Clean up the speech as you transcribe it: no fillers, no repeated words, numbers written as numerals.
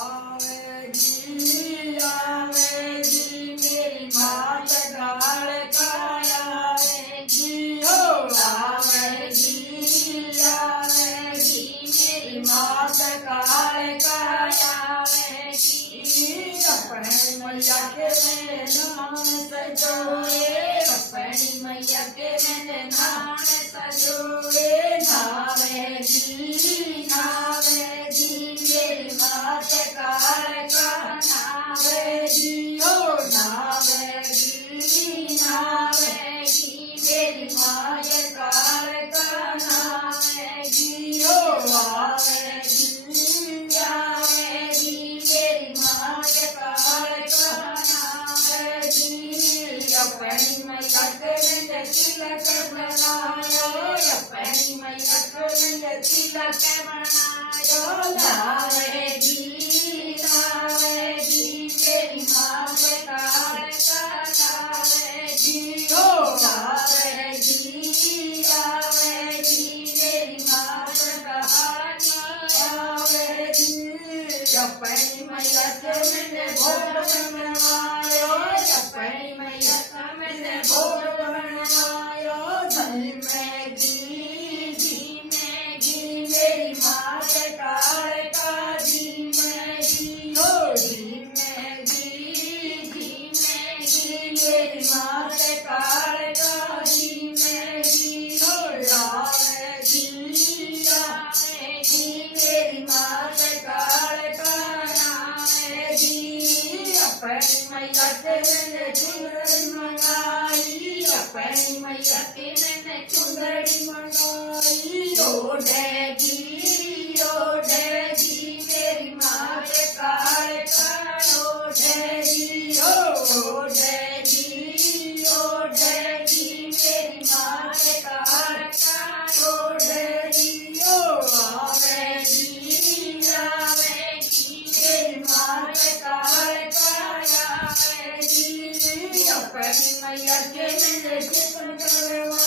आवे जी मेरी मात गाल का आवे जी हो आवे जी मेरी मात गाल का आवे जी अपने मैया के नाम सजोए अपनी मैया के नाम सजोए नावे जी मेरी मात काल का नावे जी हो नावे जी मेरी मात काल का नावे जी हो आवे जी मेरी मात काल का नावे जी अपनी मैया के तिलक बनायो अपनी मैया के तिलक बनायो लावे जी मेरी मात काल का लावे जी हो लावे जी मेरी मात काल लावे जी अपनी मैया के मैंने भोग बनवायो अपनी मैया का मैंने भोग बनवायो धनी में घी मेरी मात काल का घी में घी हो घी में घी मेरी मात काल का घी में घी हो लावे घी मेरी मात काल का नावे घी अपनी मैया के मैंने चुंदड़ी मंगाई अपनी मैया के मैंने चुंदड़ी मंगाई ओढ़े घी मेरी मात काल का ओढ़े घी ओढ़े घी मेरी मात काल का ओढ़े घी आवे घी मेरी मात काल का आवे घी अपनी मैया के मैंने चिकन करवा